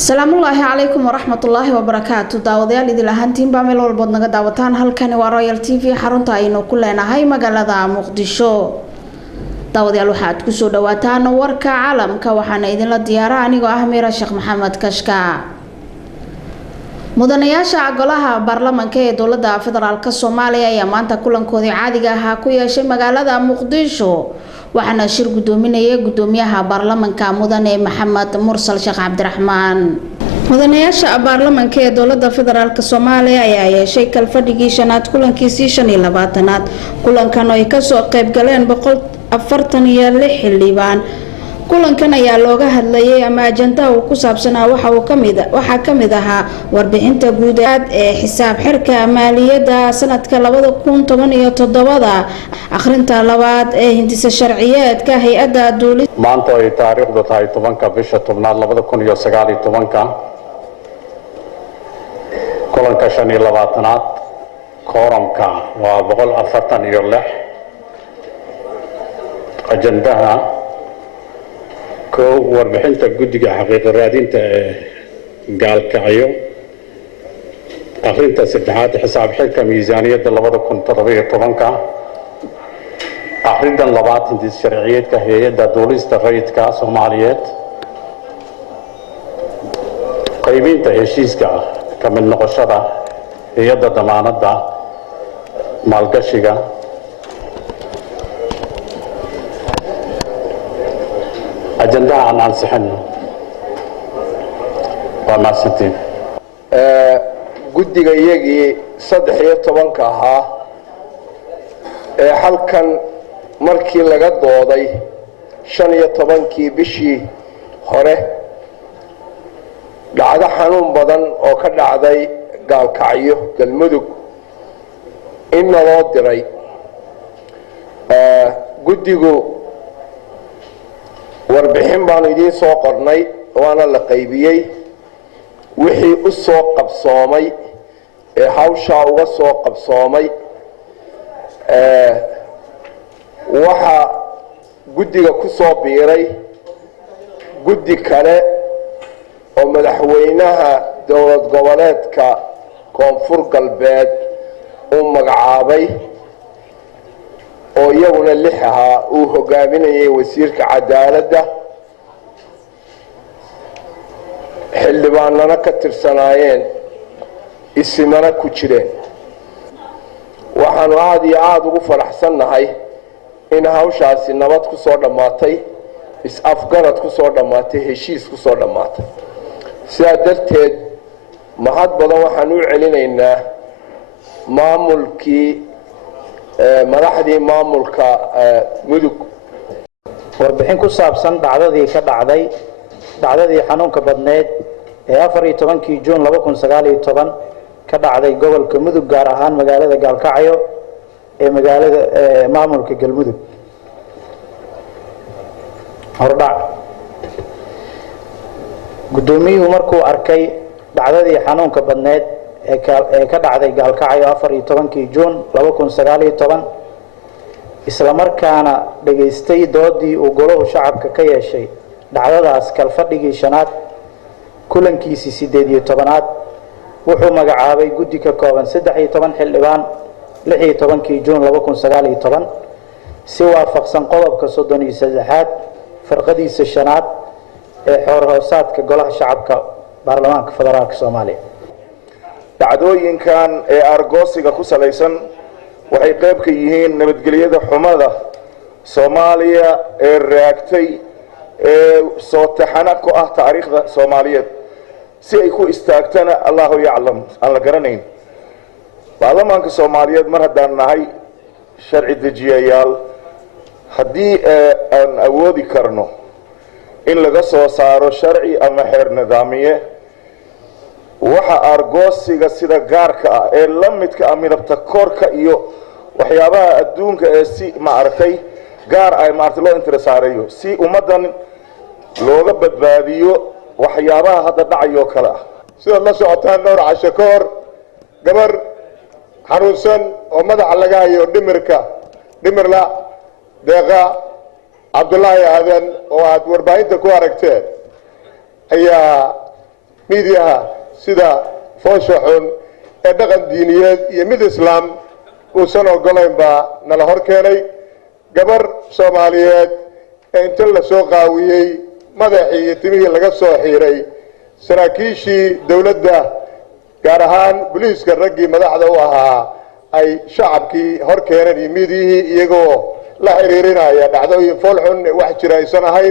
Salaamullaahi calaykum waraxmatullaahi wabarakaatu. Daawadayaal idil ahaantiin baa meel walbood naga daawataan. Halkani waa Royal TV xarunta aynu ku leenahay magaalada Muqdisho. Daawadayaal waxaad ku soo dhawaataan warka caalamka waxaana idinla diyaara anigoo ah Miira Sheekh Maxamed Kashka. Mudanayaasha golaha baarlamaanka ee dowladda federaalka Soomaaliya ayaa maanta kulankoodii caadiga ah ku yeeshay magaalada Muqdisho. waxaana shir gudoominaya gudoomiyaha baarlamaanka mudane Maxamed Mursal Sheekh Cabdiraxmaan. mudanayaasha baarlamaanka ee dowladda federaalka Soomaaliya ayaa yeeshay kalfadhigii shanaad kulankiisii 25aad kulankan oo ay ka soo qayb galeen 146 xildhibaan. kulankan ayaa looga hadlayay ama ajandaha uu ku saabsanaa waxa kamid ahaa warbixinta guud ee xisaab xirka maaliyadda sanadka 2017 akhrinta labaad ee hindisa sharciyeedka hay'adda dawladda. maanta ay taariikhdu tahay 10 bisha 10 2019 kulanka 25aad kooramka waa 146 ajandaha warbixinta guddiga xaqiiqo raadinta ee gaalkacyo akhrinta saddexaad xisaab xirka miisaaniyadda 2017 akhrinta labaad hindis sharciyeedka hay'adda dawladda rayidka Soomaaliyeed qaybinta heshiiska ka mid noqoshada hay'adda damaanadda maalgashiga ajandaha aan ansixino waa maasantiin guddiga iyagii 13 ahaa ee halkan markii laga dooday 15 bishii hore dhacdo xanuun badan oo ka dhacday gaalkacyo galmudug in loo diray guddigu warbixin baan idin soo qornay waana la qaybiyay wixii u soo qabsoomay ee hawsha uga soo qabsoomay waxa guddiga ku soo biiray guddi kale oo madaxweynaha dowlad goboleedka koonfur galbeed uu magacaabay oo iyaguna 6 ahaa uu hogaaminayay wasiirka cadaaladda xildhibaanana ka tirsanaayeen isimana ku jireen. waxaanu aad iyo aad ugu faraxsannahay in hawshaasi nabad ku soo dhammaatay is-afgarad ku soo dhammaatay heshiis ku soo dhammaatay. sidaa darteed mahad badan waxaan u celinaynaa maamulkii madaxdii maamulka mudug. warbixin ku saabsan dhacdadii xanuunka badneed ee 14 Juun 2019 ka dhacday gobolka mudug gaar ahaan magaalada gaalkacyo ee magaalada maamulka galmudug. hordhac gudoomiyuhu markuu arkay dhacdadii xanuunka badneed ee ka dhacday gaalkacyo 14 Juun 2019 isla markaana dhageystay doodii uu golaha shacabka ka yeeshay dhacdadaas kalfadhigii shanaad kulankiisii 18aad wuxuu magacaabay guddi ka kooban 13 xildhibaan 16 Juun 2019 si waafaqsan qodobka 33aad farqadiisa shanaad ee xeer hoosaadka golaha shacabka baarlamaanka federaalka Soomaaliya. dhacdooyinkan ee argoosiga ku salaysan waxay qayb ka yihiin nabadgelyada xumada Soomaaliya ee raagtay ee soo taxana ku ah taariikhda Soomaaliyeed si ay ku istaagtana Allahu yaclam aan la garanayn. baarlamaanka Soomaaliyeed mar haddaan nahay sharci dejiyayaal haddii aan awoodi karno in laga soo saaro sharci ama xeer nidaamiye waxa argoosiga sida gaarka ah ee la midka ah midabta koorka iyo waxyaabaha adduunka ee si maartay gaar ay maartay loo interesaareeyo si ummadan looga badbaadiyo waxyaabaha hadda dhacayo kala ah. sida la socotaan dhowr casho ka hor gabar xanuunsan oo madaxa laga hayo dhimirla deeqa Cabdullaahi Aadan oo aad warbaahinta ku aragteen ayaa miidiyaha sida foosha xun ee dhaqan diiniyeed iyo mid islaam uusan ogolayn baa nala hor keenay. gabar Soomaaliyeed ee inta la soo qaawiyey madaxii iyo timihii laga soo xiiray saraakiishii dawladda gaar ahaan booliiska raggii madaxda u ahaa ay shacabkii hor keeneen iyo miidiyihii iyagoo la xiriirinaya dhacdooyin fool xun wax jira aysan ahayn.